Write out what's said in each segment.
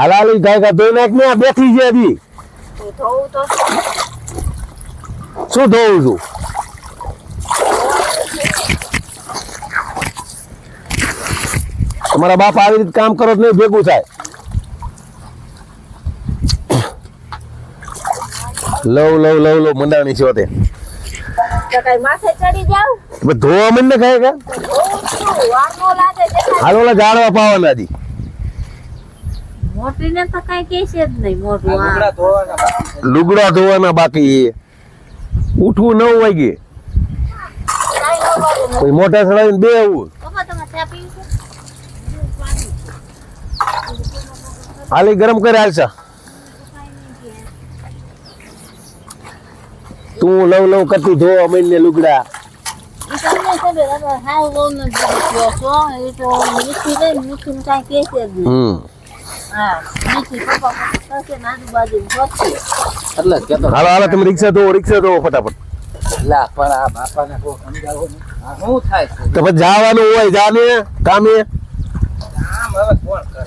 હાલાલી ગાય કા ધોઈ નાખ ને બેઠી છે હજી ધોવું તો શું ધોવું છું તમારા બાપ આવી રીતે કામ કરો તો નહીં ભેગું થાય લવ મંડાણી છો તે કઈ માથે ચડી જાવ ધોવા મને ખાય કા ધોવું છું વાર નો લાગે હાલ ઓલા ઝાડવા પાવાના હજી મોટી ને તો કઈ કેસે જ નહીં મોટું લુગડા ધોવાના બાકી ઉઠવું 9 વાગે કોઈ મોટા સડાવીને બે આવું પપ્પા તમે ચા પીવું છે હાલી ગરમ કરે હાલશા તું લવ કરતી ધોવા મહિને લુગડા તમને ખબર હવે હાવ બહુ ન દીધો છો એ તો મીઠી રે મીઠી ને કઈ કેસે જ નહીં હા મીઠી પપ્પા પાસે નાની બાજુ જોશે એટલે કેતો હાલો તમે રિક્ષા ધો ફટાફટ લા પણ આ બાપાને કો સમજાવો ને આ શું થાય છે તો પછી જવાનું હોય જાને કામે આમ હવે કોણ કરે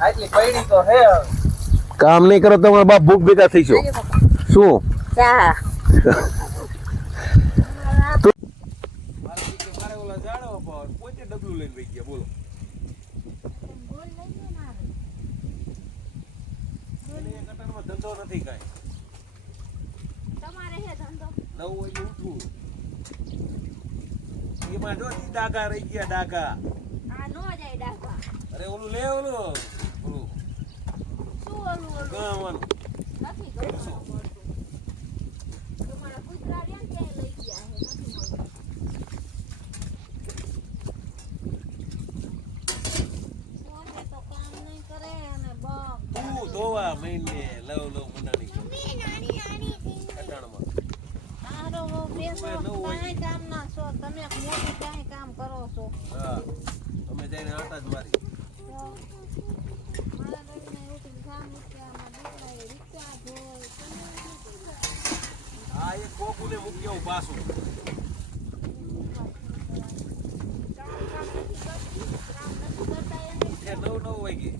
આટલી પૈડી તો હે કામ નહીં કરો તો તમારા બાપ ભૂખ ભેગા થઈ છો શું ચા મારે ઓલા જાડવા પાવ પોતે ડબલું લઈને વઈ ગયા બોલો ધંધો નથી કાંઈ તમારે હે ધંધો 9 વાગે ઉઠવું એમાં જો ડાઘા રહી ગયા ડાઘા આ નો જાય ડાકા અરે ઓલું લે ઓલું શું ઓલું ગાવાનું નથી કરવું તમારા કૂતરા રહ્યા ને ત્યાં લઈ ગયા હે નથી મળતું મોને તો કામ નહીં કરે અને બમ તું ધોવા મહિને લવ મંડાણી અટાણમાં તારો બેસો કાંઈ કામ ના છો તમે મોટું કાંઈ કામ કરો છો હા અમે જઈને આટા જ મારી મારા લગ્ન ઉઠીને કામ મૂક્યા દીકરાએ રિક્ષા ધોઈ આ એક કોકુને મૂક્યો પાછું એ 9 વાગે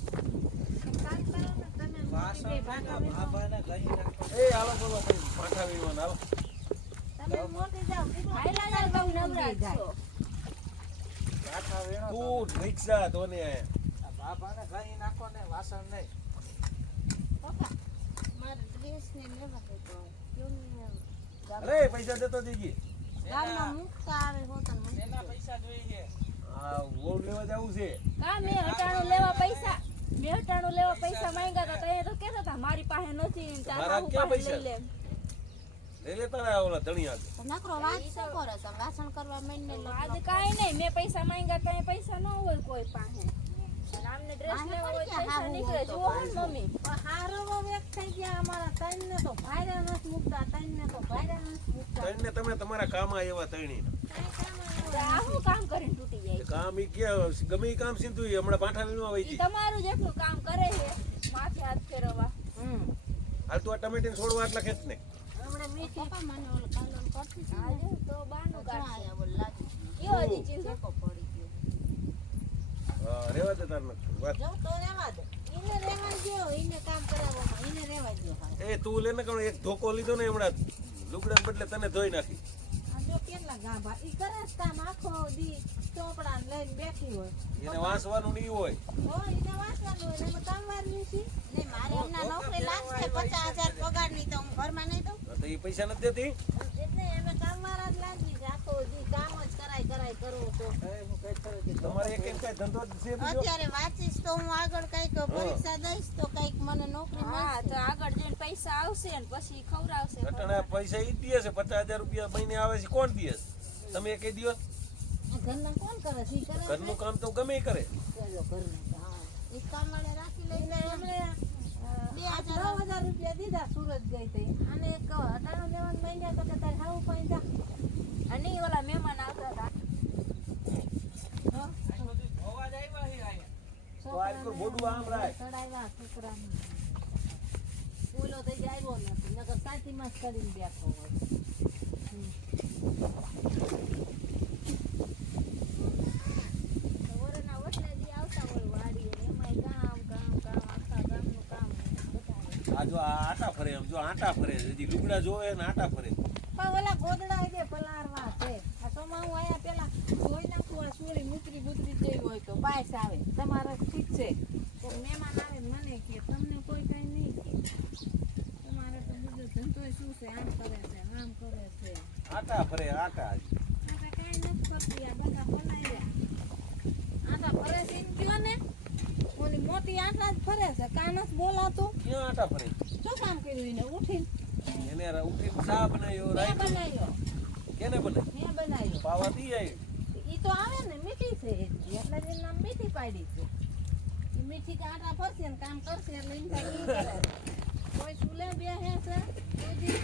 બાપાને કહી નાખો એ હાલો બોલો પાઠા વિવાન હાલો તમે મોટી જાવ હાઈલા જાવ બહુ નવરા છો કાઠા વેણો તું રિક્ષા ધોને આ બાપાને કહી નાખો ને વાસણ નહીં પપ્પા મારા ડ્રેસ ને લેવા દો અરે પૈસા દેતો જઈએ ગામમાં મુકતા આવે હોતન એના પૈસા જોઈએ આ ગોળ લેવા જવું છે કા મે હટાણું લેવા પૈસા માંગ્યા તો તઈ તો કેતા હતા મારી પાસે નથી ને મારા તારા ક્યાં પાસે પૈસા? લઈ લે લઈ લેતા ને ઓલા ધણિયા નકરો વાત શું કરો છો વાસણ કરવા માંડને આજે કાઈ નહીં મે પૈસા માંગ્યા તઈ પૈસા ન હોય કોઈ પાસે આમને ડ્રેસ લેવો હોય પૈસા નીકળે જો મમ્મી હારો વેક થઈ ગયા અમારા તઈને તો ભાઈરા નથી મુકતા તઈને તમે તમારા કામ આવ્યા તણી આ હું કામ કરીને તૂટી જાય કામ ઈ કે ગમે ઈ કામ સીધું ઈ હમણાં પાઠા વિનમાં વઈ ગઈ તમારું જેટલું કામ કરે છે માથે હાથ ફેરવવા હાલ તું આ ટમેટીને છોડવા આટલા ખેંચ ને હમણે મીઠી પપ્પા મને ઓલ કાલોન કરતી છે આજે તો બાનું કાઢ્યા બોલ લાગી યો હજી ચીંધો પડી ગયો હા રેવા દે તાર વાત જો તો રેવા દે ઈને રેવા દયો ઈને કામ કરાવવામાં ઈને રેવા દયો એ તું લેને કોણ એક ધોકો લીધો ને હમણાં લુગડા બદલે તને ધોઈ નાખી આ જો કેટલા ગાભા ઈ કરે છે કામ આખો દી ચોપડાને લઈને બેઠી હોય એને વાંસવાનું નહીં હોય હો ઈને વાંચવાનું હોય ને કામવાર નથી નહીં મારે હમણાં નોકરી લાગશે 50,000 પગારની તો હું ઘરમાં નહીં દઉં તો ઈ પૈસા નથી દેતી એટલે અમે કામવાળા જ લાગી છે આખો દી કામ જ કરાય કરો છો તમારે એક કઈ ધંધો જ છે બીજો અત્યારે વાંચીશ તો હું આગળ કઈક પરીક્ષા દઈશ તો કઈક મને નોકરી મળશે તો આગળ જઈને પૈસા આવશે ને પછી ખવડાવશે ઘટના પૈસા ઈ જ દે છે 50,000 રૂપિયા મહિને આવે છે કોણ દે છે તમે કહી દો ઘરના કોણ કરે છે ઈ કરે ઘરનું કામ તો ગમે ઈ કરે ચલો ઘરના હા ઈ કામ વાળે રાખી લઈને એમણે 2,000 રૂપિયા દીધા સુરત ગઈ તે અને એક હટાણો લેવાનું માંગ્યા તો કે તારે હાવું પાઈ જા અને ઈ ઓલા મહેમાન આવતા હતા અવાજ આવ્યા હે આયા તો આજ તો બોડું આમ રાય ચડાવ્યા છોકરાને ઓલો થઈ જાય આવ્યો નથી નકર સાચીમાં જ કરીને બેઠો હોય વરના વટલે દી આવતા હોય વાડીએ એમાંય કામ આ જો આ આટા ફરે એમ જો આટા ફરે છે. હજી લુગડા જોવે ને આટા ફરે. પણ ઓલા ગોદડા જે પલારવા છે આ સોમાવું આયા પેલા ધોઈ નાખું આ સુરી મૂતરી બુતરી જેવી હોય તો બાયસ આવે તમારે ઠીક છે તો મહેમાન આવે ને મને કે તમને કોઈ કઈ નહીં કે તમારે તો બીજો ધંધો શું છે આમ કરે છે આમ કરે છે આટા ફરે આટા હજી. આ કાંઈ નથી કરતી આ બધા બનાવ્યા આટા ફરે છે એમ કયો ને ઓલી મોટી આટા જ ફરે છે કાં નથી બોલાતું ક્યાં આટા ફરે? શું કામ કર્યું એને ઉઠીને એને ઉઠીને ચા બનાવ્યો, મેં રાઈ બનાવ્યો કેને બનાવી? મેં બનાવ્યો પાવા દી આવી. ઈ તો આવે ને મીઠી છે એટલે જ એનું નામ મીઠી પાડી છે ઈ મીઠી કે આટા ફરશે ને કામ કરશે એટલે એમ થાય ઈ કરે કોઈ ચૂલે બેસે છે સુધી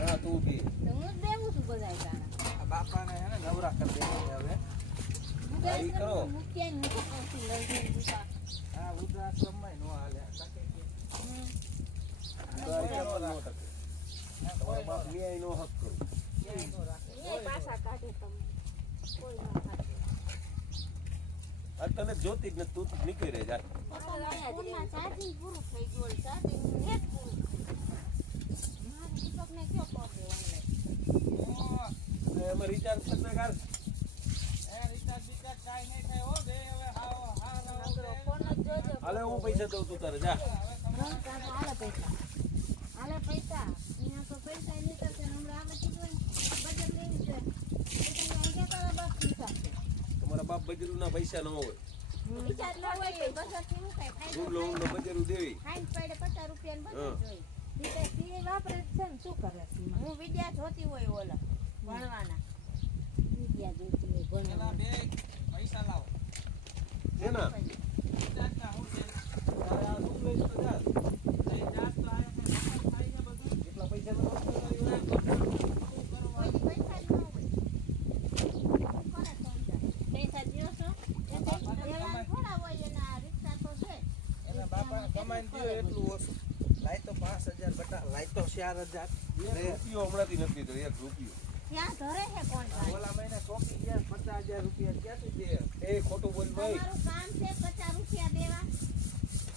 હા તું બી. તો હું જ દેવું છું બધાય તારા આ બાપાને હે ને નવરા કરી દેવા હવે. બધાય ઈ કરો. હું ક્યાંય નથી કરતી લઈ જઈને દીપા આ વૃદ્ધાશ્રમમાં નો હાલે ટકે કે. તો આ કેવો ન ટકે? તમારો બાપ ન્યાય નો હક કરો. ક્યાંય નો રાખે. એ પાછા કાઢે તમને કોઈ ના કાઢે આ તને જોતી જ નથી, તું જ નીકળી રહે જા. ફોનમાં ચાર્જિંગ પૂરું થઈ ગયું હોય ચાર્જિંગ નેટ પૂરું મારે દીપકને કયો કોલ દેવાનો એમાં રિચાર્જ કરી નાખ. એ રિચાર્જ બીચાર્જ કાંઈ નહીં થાય હો બે હવે હાવ ફોન જ જોજો હાલે હું પૈસા દઉં તું તારે જા. હાલે પૈસા અહીંયા તો પૈસા નહીં કરશે હમણાં આપણે કીધું બજેટ લેવી છે તો તમે અહીંયા તારા બાપ પૈસા છે તમારા બાપ બજરૂના પૈસા ન હોય. વિચાર ન હોય બજેટ શું કાંઈ ઊંડો ઊંડો બજરું દેવી. ખાઈને પડે 50 રૂપિયાનું બજેટ જોઈ રીતે સીએ વાપરે છે ને શું કરે છે હું વિદ્યા જોતી હોય ઓલા ભણવાના વિદ્યા જોતી હોય પેલા ભણવાના બે પૈસા લાવો. એના રિચાર્જના હું છે? તારે આ શું લઈશ તો જા. લઈ જાત તો આયા પણ ખાઈ ને બધું. એટલા પૈસા ન હોય તો તારી વાત. કોઈ પૈસા જ ન હોય કોને પૈસા દ્યો છો દેવા થોડા હોય એના રિક્ષા તો છે એના બાપા કમાઈને દ્યો એટલું ઓછું. લાય તો 5000 બટા, લાય તો 4000. એક રૂપિયો હમણાંથી નથી લીધો, એક રૂપિયો. ત્યાં ધરે છે કોણ ઓલા મહિને ચોકી ગયા 50000 રૂપિયા ક્યાંથી દે? એ ખોટું બોલ ભાઈ. તમારું કામ છે 50 રૂપિયા દેવા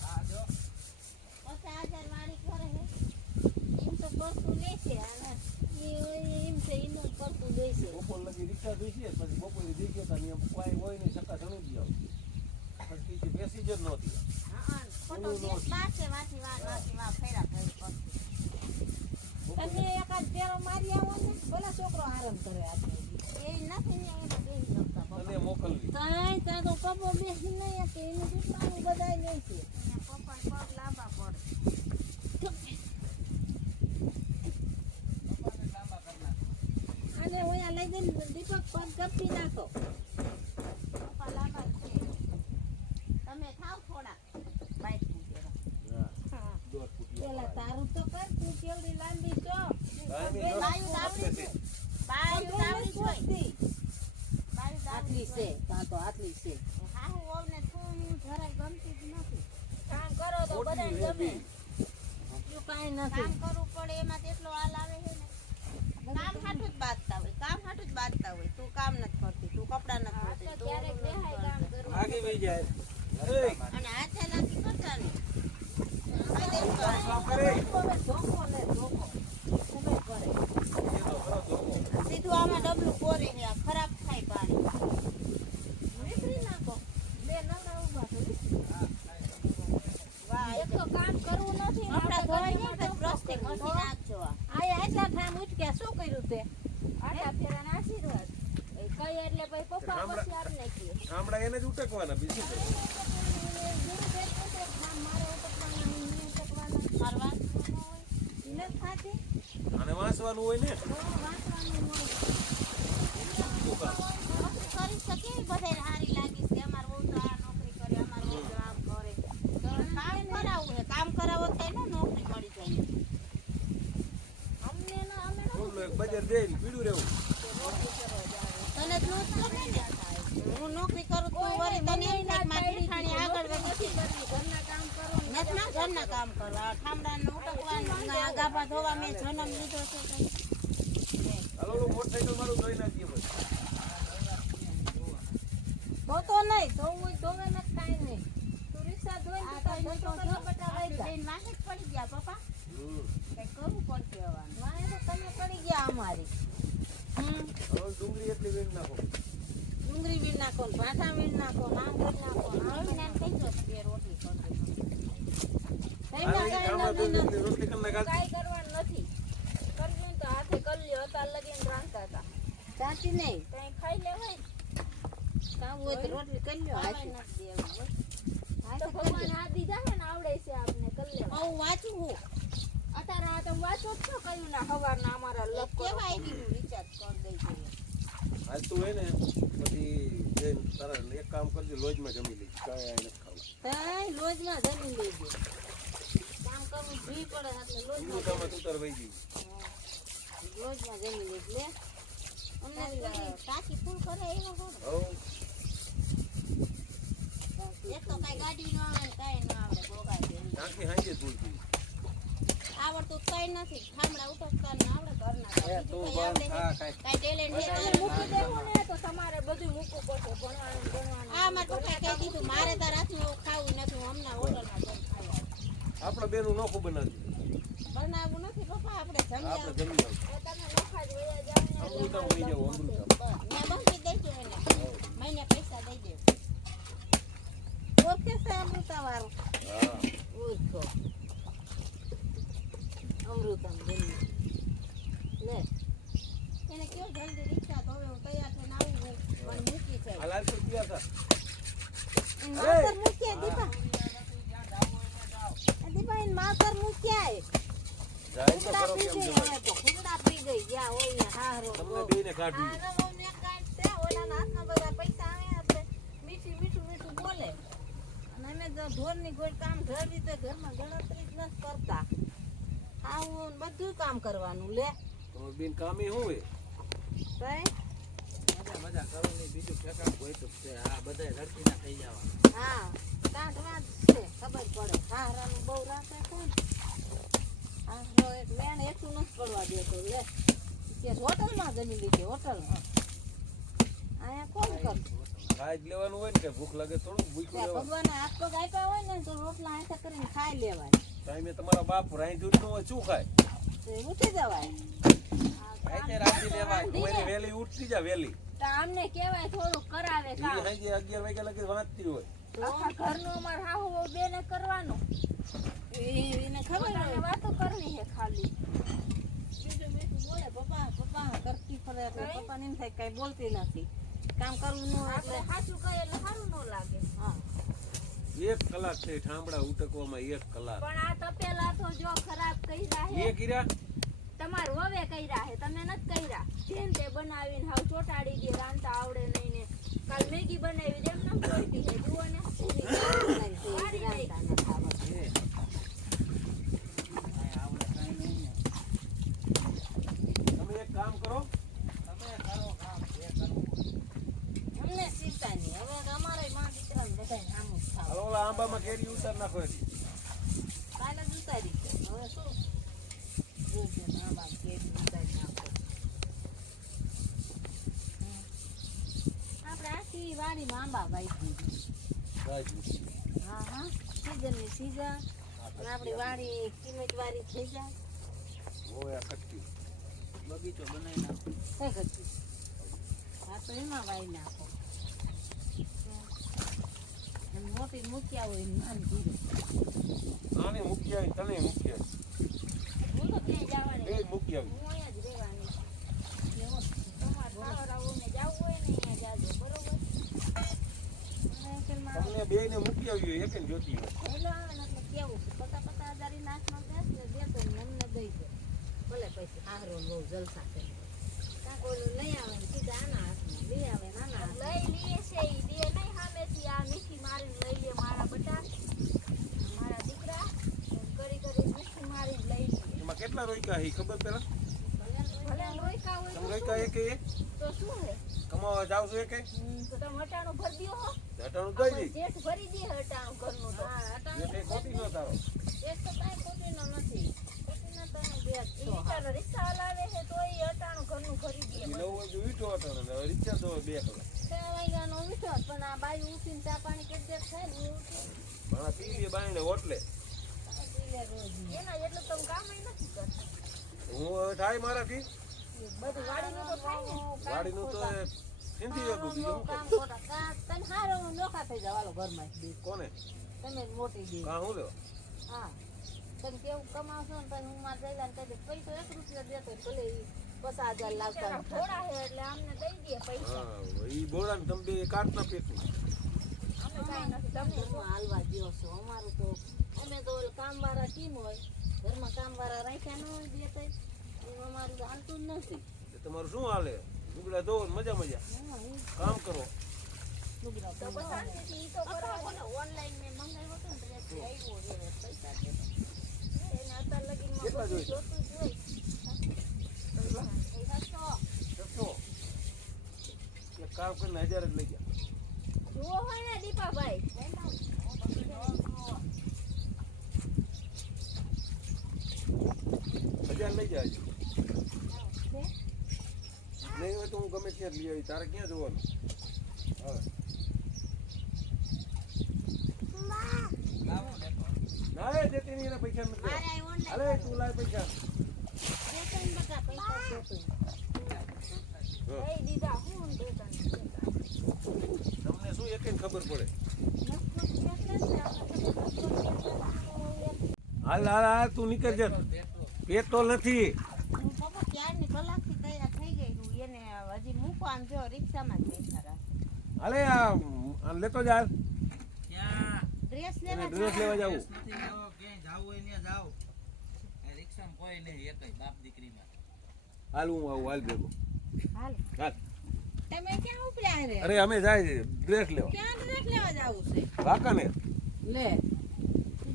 આ જો 50,000 વાળી કરે છે એમ તો કરતું લેશે અને એમ છે એનું કરતું લેશે બપોર લગી રિક્ષા જોઈશે, પછી બપોરે જઈ ગયા તા ને એમ કોઈ હોય નહીં, સક્કા ધણી દી આવ. પછી કે બેસી જ નહોતી. હા ખોટો દેશ બાર છે વાથી વા ફેરા ફેરી કરતી તમે એકાદ ફેરો મારી આવો ને ભલે છોકરો આરામ કરે આજે એ નથી ને એને બેસી શકતા તને મોકલવી. કાંઈ ત્યાં તો પપ્પો બેસી નહીં કે એનું દુકાનું બધાય નહીં છે પપ્પા પગ લાંબા પડે અને ઓયા લઈ જઈને દીપક પગ કપી નાખો પપ્પા લાંબા છે તમે થાવ થોડા બાઈક હા, દોઢ ફૂટ પેલા તારું તો કર તું કેવડી લાંબી છો કાંઈ નહીં, બાયું દાવડી છે બાયું દાવડી જોઈ બાયું દાવડી છે તા તો આટલી છે હા હું ઓવને તું જરાય ગમતી જ નથી કામ કરો તો ખોટી બધાને રે ગમે બી. બીજું કાંઈ નથી કામ કરવું પડે એમાં તેટલો હાલ આવે છે ને કામ હાટું જ બાંધતા હોય કામ હાટું જ બાંધતા હોય તું કામ નથી કરતી તું કપડા નથી ધોતી તું ક્યારેક દેહાય કામ કરવું આગી વહી જાય. એ, અને હાથે લાગી કરતા નહીં કામ કરે. ધોકો લે ધોકો તમે કરે એ તો ખરો ધોકો. સીધું આમાં ડબલું પોરે છે આ ખરાબ થાય પાણી વિસરી નાખો બે નવરા ઊભા તો વિસરી વાહ એક તો કામ કરવું નથી આપડા ધોઈ ને તો પ્રસ્તે ઘસી નાખજો આયા એટલા ઠામ ઉઠક્યા શું કર્યું તે આટા ફેરાના આશીર્વાદ એ કઈ એટલે ભાઈ પપ્પા પછી આપને કીએ આમળા એને જ ઉટકવાના, બીજું કઈ. અને વાંચવાનું હોય ને. કામ કરાવો થાય ને નોકરી મળી જાય અમને બોલો, એક બજાર દે ને પીડું રહેવું. તને જ નો ગમે ને હું નોકરી કરું તો વળી તને એમ થાય કે મારી જેઠાણી આગળ વધી ઘરના કામ કરો નથી ના ઘરના કામ કરવા ઠામડાને ઉટકવાનું આ ગાભા ધોવા મેં જન્મ લીધો છે હાલો, ઓલું મોટરસાઇકલ મારું ધોઈ નાખીએ પછી. તો નહીં ધોવું ધોવે ને કાંઈ નહીં તું રિક્ષા ધોઈ બટા પડી ગયા પપ્પા કંઈક કરવું પડશે હવે. વાંહે તો તમે પડી ગયા અમારી. હવે ડુંગળી એટલી વીણ નાખો. ડુંગળી વીણ નાખો ને ભાઠા વીણ નાખો ને આમ કરી નાખો ને આમ ને કઈ દો બે રોટલી કરી દો. આને ઠામડા દૂધ એટલી રોટલી કરી નાખ. કાંઈ કરવાનું નથી કરવું હોય તો હાથે કરી લ્યો અત્યારે લગીને રાંધતા હતા સાચી નહીં. કંઈ ખાઈ લેવાય ને. કામ હોય તો રોટલી કરી લ્યો. હાચી. તો ભગવાન હાથ દીધા છે ને આવડે છે આપને કરી લેવા હું વાંચું હું. અત્યારે આ તમે વાંચો જ છો કયું ના સવારના અમારા લખ કેવા આવી હું રિચાર્જ કરી દઈ છે. હાલ તું હોય ને પછી જઈને તારા એક કામ કરજે, લોજમાં જમી લઈશ. કાંઈ નથી ખાવું. તાય લોજમાં જમી લેજો. કામ કરવું જોઈ પડે એટલે લોજમાં ઊંઘામાં તું તાર વહી ગઈ. લોજમાં જમી લેજો લે. અમને ટાંકી ફૂલ કરે એવો કરો. હવ એક તો કઈ ગાડી ન આવે ને કઈ ન આવડે ભોગાય છે. ટાંકી હાંજે જ ભૂલતી. આવડતું કઈ નથી. ઠામડા ઉઠકતા ને આવડે ઘરના એ તું બંધ થા કાંઈ. કઈ ટેલેન્ટ છે તમે મૂકી દેવું ને તો તમારે બધું મૂકવું પડશે ભણવાનું ભણવાનું આ મારા પપ્પાએ કહી દીધું મારે તાર હાથનું એવું ખાવું નથી. હું હમણાં હોટલમાં જઈને ખાવા. આપણે બેનું નોખું બનાવજો. બનાવવું નથી પપ્પા આપણે જમી આપણે આવું. જમી આવું. એ તમે નોખા જ વયા જાવ ને અમૃતમ લઈ જાવ, અમૃતમ. મેં બંકી દઈ દઉં એને. મહિને પૈસા દઈ દઉં. ઓળખે છે અમૃતા વાળું. હા ઓળખો. અમૃતમ બની લે એને કેવું જલ્દી રિક્ષા તો હવે હું તૈયાર થઈને આવું છું. પણ મૂકી છે આ લાલ તો ગયા હતા. માતર મૂક્યા દીપા. દીપા એને માતર મૂક્યા જાય તો ફૂંડા ખરો પી કેમ ગઈ જમાય. હવે તો ફૂંડા પી ગઈ જ્યાં હોય ને હારો તમને બેયને કાઢવી. આના મમ્મી એક ગાંઠ છે ઓલાના હાથમાં બધા પૈસા આવે આપણે મીઠું મીઠું મીઠું બોલે અને અમે જો ઢોરની કોઈ કામ ઢળવી તો ઘરમાં ગણતરી જ નથી કરતા. આવું ને બધું કામ કરવાનું લે તમારે બેન કામે શું હોય? તઈ મજા કરો નહીં, બીજું ઠેકાણ હોય તો છે. આ બધાય રડતીના થઈ જવાના. હા કાંઠમાં જ છે ખબર પડે. હારાનું બહુ રાખે કોણ હારો એક મેણ એટલું નથી પડવા દેતો લે કે હોટલમાં જમી લીધી હોટલમાં. અહીંયા કોણ કરતું? ખાઈ જ લેવાનું હોય ને કે ભૂખ લાગે થોડું ભૂખ્યું ત્યાં રહેવાનું. ભગવાને હાથ પગ આપ્યા હોય ને તો રોટલા હાથે કરીને ખાઈ લેવાય. ટાઈમે તમારા બાપ રાંધ્યું જ ન હોય શું ખાય? તો ઉઠી જવાય. રાતે રાંધી લેવાય. કોઈને વહેલી ઉઠતી જા વહેલી. તો આમને કહેવાય થોડું કરાવે ઈ કામ હાંજે 11 વાગ્યા લગી વાંચતી હોય. આખા ઘરનું અમારે હાહુ વહુ બેને કરવાનું એને ખબર પોતાને હોય વાતો કરવી છે ખાલી બીજું બીજું બોલે પપ્પા પપ્પા કરતી ફરે એટલે કઈ? પપ્પાને એમ થાય કઈ બોલતી નથી. કામ કરવું ન હોય આપણે એટલે સાચું કહીએ એટલે સારું ન લાગે હા 1 કલાક થઈ ઠામડા ઉટકવામાં 1 કલાક. પણ આ તપેલા તો જો ખરાબ કર્યા એ હે કર્યા તમાર વવે કર્યા હે તમે નથી કર્યા જેમ તે બનાવીને હાવ ચોટાડી દે રાંધતા આવડે નહીં ને કાલ મેગી બનાવી જેમ ન પડતી હે જુઓ ને વારી રાંધતા ન ખાવા. કાંઈ આવડે કાંઈ નહીં ને. તમે એક કામ કરો. તમે કરો કામ જે કરવું હોય. અમને ચિંતા નહીં. હવે અમારે માં દીકરાને બધાને સામું જ ખાવું. હાલો ઓલા આંબામાં કેરી ઉતાર નાખો એની. કાલે જ ઉતારી છે. હવે શું જોજો આંબા કેરી ઉતારી નાખો. આપણે આખી વાડીમાં આંબા વાવી ગાજરી. હા હા સીઝનની સીઝન અને આપણી વાડી કિંમત વાળી થઈ જાય. ઓય આ ખટકી. બગીચો બનાવી નાખો. કઈ કરતી હા તો એમાં વાવી નાખો. એમ મોટી મૂક્યા હોય ને નાની ધીરે. આને મૂકી આવી, તને મૂકી આવી. હું તો ક્યાંય જવાની બે મૂકી આવી. હું અહીંયા જ રહેવાની તમારે સાવરાઓને જવું હોય ને અહીંયા જાજો બરોબર તમને બેયને મૂકી આવી હોય, એકેય જોતી હોય. પહેલો આવે ને એટલે કેવું છે 50,000 નાખમાં બેસ ને દેતો ને અમને દઈ દે ભલે પૈસા આહરો બહુ જલસા કરી કાંક ઓલું લઈ આવે ને સીધા આના હાથમાં લઈ આવે ને આના હાથમાં. લઈ લઈએ છે ઈ બે નહીં સામેથી આ મીઠી મારીને લઈ લે મારા બટા મારા દીકરા કરી મીઠી મારીને લઈ લે એમાં કેટલા રોયકા હી ખબર પેલા? ભલે રોયકા હોય તમે તો રોયકા શું? એકે એક? તો શું હે કમાવા જાવ છો એકે? તો તમે અટાણું ભરી દ્યો હો હટાણું દઈ દઈ. જેઠ ભરી દે અટાણું ઘરનું તો હા જે અટાણે તે ખોટી ન તારો. એક તો કાંઈ ખોટીનો નથી ખોટીનો તો અમે બે જ ઈ છો. બિચારો રિક્ષા હલાવે છે તો ઈ અટાણું ઘરનું ભરી દે 9 વાગે ઉઠ્યો હટાણો ને હવે રિક્ષા તો 2 કલાક. 6 વાગ્યાનો ઉઠ્યો પણ આ બાઈ ઉઠીને ચા પાણી કેટલી થાય ને એ ઉઠી મારા પીવી બાઈને ઓટલે. એટલે એના એટલું તમે કામ નથી કરતા. હું હવે થાય મારાથી બધું વાડીનું તો થાય ને. વાડીનું તો એ સિંધી હતું બીજું શું કામ કરું? ખોટા. તમે હારો નોખા થઈ જાવ હાલો ઘરમાં જ. કોને તમે મોટી દે. કાં હું લેવા હા તમે કેવું કમાવશો ને પછી હું મારા જઈલા ને કહી દઈશ, પૈસો 1 રૂપિયો દેતો હોય, ભલે ઈ 50,000 લાવતા બિચારા થોડા છે એટલે અમને દઈ દે પૈસા. હા ઈ બોલાને તમે બે કાઢતા પેટનું અમે કાંઈ નથી. તમને તમે હાલવા દ્યો છો. અમારું તો અમે તો ઓલા કામવાળા ટીમ હોય, ઘરમાં કામવાળા રાખ્યા ન હોય દેતા એમ અમારું તો હાલતું જ નથી. એ તમારું શું હાલે લુગડા ધોવો ને મજા મજા હા, ઈ કામ કરો લુગડા તો ધોવા. શાંતિથી ઈ તો કરવા ઓનલાઈન મેં મંગાવ્યો હતો ને ડ્રેસ આવ્યો છે, પૈસા દે. એને અત્યાર લગીનમાં કેટલા બધું જોઈશે? જોતું જ હોય. સસ્તો એક કામ કરીને 1000 જ લઈ ગયા જુઓ હોય ને દીપાભાઈ. હજાર લઈ જાય નહીં હોય તો હું ગમે ત્યાં જ લઈ આવી તારે ક્યાં જોવાનું હવે ના એ જતી નહીં એના પૈસા નથી મારે આ online અરે તું લાય પૈસા દેતો ને બકા, પૈસા જ દેતો. દઈ દીધા હું દેતા નથી. તમને શું એક ખબર પડે હાલ હાલ હાલ તું નીકળ જા પેટ્રોલ નથી હું પપ્પા ક્યારની કલાકથી તૈયાર થઈ ગઈ છું. એને હજી મૂકો આમ જો રિક્ષામાં જ બેઠા રાખે. અરે આ લેતો જા ક્યાં ડ્રેસ એને લેવા ડ્રેસ લેવા જાવું નથી જાઓ, ક્યાંય જાવું હોય ત્યાં જાઓ. આ રિક્ષામાં કોઈ નહીં એકય બાપ દીકરીમાં. હાલ હું આવું હાલ ભેગો હાલ. હાલ તમે ક્યાં ઉપડ્યા રે? અરે અમે જાય ડ્રેસ લેવા ક્યાં ડ્રેસ લેવા જાવું છે? કાકા ને લે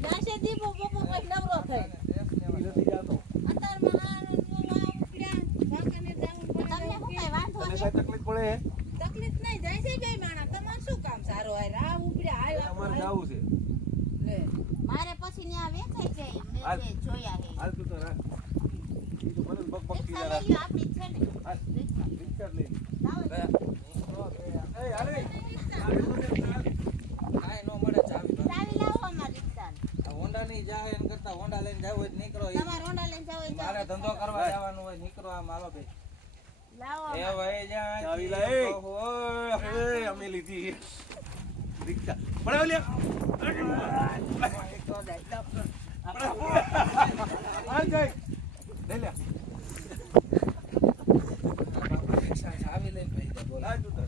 જાશે દીપો પપ્પો કોઈ નવરો થઈ. નથી જાતો અત્યારમાં આ ઉપડ્યા કાકાને જાવું પડે. તમને શું કઈ વાંધો તને નહીં? કઈ તકલીફ પડે હે? તકલીફ નહીં, જાય છે બે માણા. તમારે શું કામ સારો હોય? આ ઉપડ્યા હાલ અમારે જાવું છે લે. મારે પછી ન્યા વેચાઈ જાય. હાલ. મેં જે જોયા હે. હાલ તું તો રાખ ઈ તો મને બક બક રિક્ષા થી લઈ લ્યો, આપણી જ છે ને. હાલ રિક્ષા. રિક્ષા લઈ લાવો. એ હાલે કાંઈ ન મળે ચાવી બાકી. ચાવી લાવો અમારી રિક્ષાની. આ હોન્ડાની જાય એમ કરતા હોન્ડા લઈને જાવ હોય તો નીકળો ઈ. તમારે હોન્ડા લઈને જાવ હોય તો મારે ધંધો કરવા જવાનું હોય નીકળો આમ હાલો બે લાવો એ ભાઈ જ્યાં ચાવી લાય. એ અમે લીધી રિક્ષા પડાવ લે હાલ જાય લઈ લે રિક્ષા ચાવી લઈને ભાઈ જા બોલો હાલ તું તો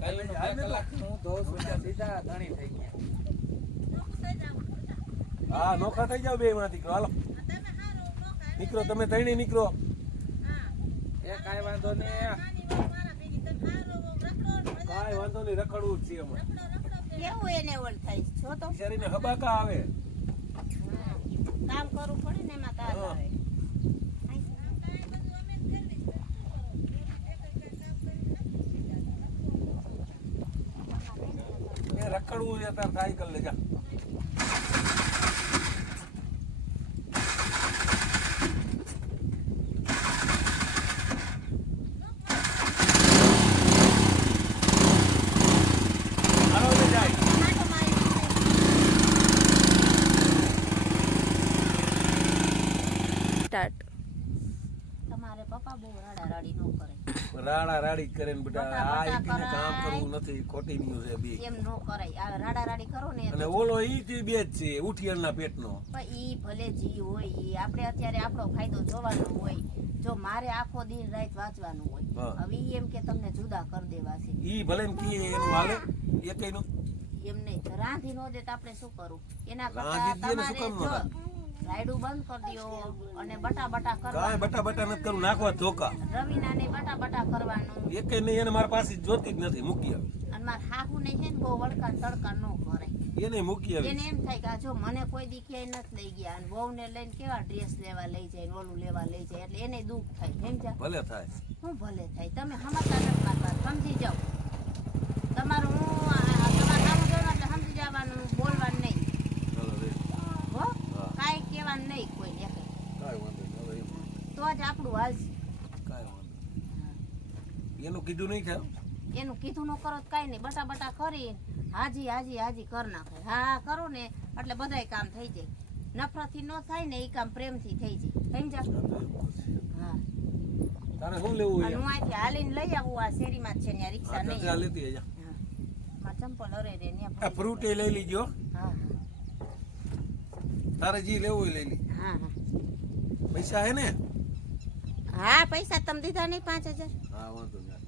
કાલે 2 કલાક હું ધોઉં છું ત્યાં સીધા ધણી થઈ ગયા હા નોખા થઈ જાવ બે માંથી હાલો નીકળો તમે ત્રણે નીકળો એ કાંઈ વાંધો નહીં કાંઈ વાંધો નહીં રખડવું જ છે અમારે કેવું એને ઓલ થાય છો તો શરીરને હબાકા આવે કામ કરવું પડે ને એમાં તાર આવે એ રખડવું છે તાર સાયકલ લે જા હાલો લે જાય માટો મારી સ્ટાર્ટ. તમારે પપ્પા બહુ રાડારાડી ન કરે રાડા રાડી કરે ને બેટા બટા આ બટા એકને કામ કરાય. કરવું નથી ખોટી ન્યૂઝ છે બે એમ ન કરાય આ રાડારાડી કરો ને અને ઓલો ઈ જ બે જ છે ઉઠિયાળના પેટનો પણ ઈ ભલે જી હોય ઈ આપણે અત્યારે આપણો ફાયદો જોવાનો હોય જો મારે આખો દિન રાત વાંચવાનું હોય હા. હવે ઈ એમ કે તમને જુદા કરી દેવા છે ઈ ભલે ને કીએ એનું હાલે એકઈનું એમ નહીં રાંધી નો દે તો આપણે શું કરું એના રાંધી કરતા જ દે ને, શું તમારે કામ ન જો રાયડું બંધ કરી દો અને બટા બટા કાંઈ કરવાનું બટા બટા નથી કરું નાખવા ધોકા રવિના ને બટા બટા કરવાનું એકે નહીં એને મારા પાસે જોતી જ નથી મૂકી આવી અને મારા હાહુ ને છે ને બહુ વળકા તડકા ન કરે એને મૂકી આવી એને એમ થાય કે આ જો મને કોઈ દી ક્યાંય નથી લઈ ગયા અને વહુ ને લઈને કેવા ડ્રેસ લેવા લઈ જાય ને ઓલું લેવા લઈ જાય એટલે એને દુઃખ થાય સમજ્યા ભલે થાય શું ભલે થાય તમે સમજતા નથી મારી વાત સમજી જાઓ તમારું હું તમારે સારું જોવાનું એટલે સમજી જવાનું બોલવાનું નહીં ચાલો રે હો કાંઈ કહેવાનું નહીં કોઈ ને કાંઈ વાંધો નહીં હવે એમ તો જ આપણું હાલશે કાંઈ વાંધો નહીં. એનું કીધું નહીં થાય એનું કીધું ન કરો તો કાંઈ નહીં બટા બટા કરી હાજી હાજી હાજી કર નાખે હા કરો ને એટલે બધાય કામ થઈ જાય નફરતથી ન થાય ને એ કામ પ્રેમથી થઈ જાય સમજા હા તારે શું લેવું અને હું અહીંથી હાલીને લઈ આવું આ શેરીમાં જ છે ત્યાં રિક્ષા નહીં ત્યાં લેતી આજા હા માં ચંપલ અરે રે આ ત્યાં ફ્રૂટ એ લઈ લીજો હા તારે જી લેવું હોય લઈ લી હા હા પૈસા હે ને હા પૈસા તમે દીધા નહીં 5000 હા વાંધો નહીં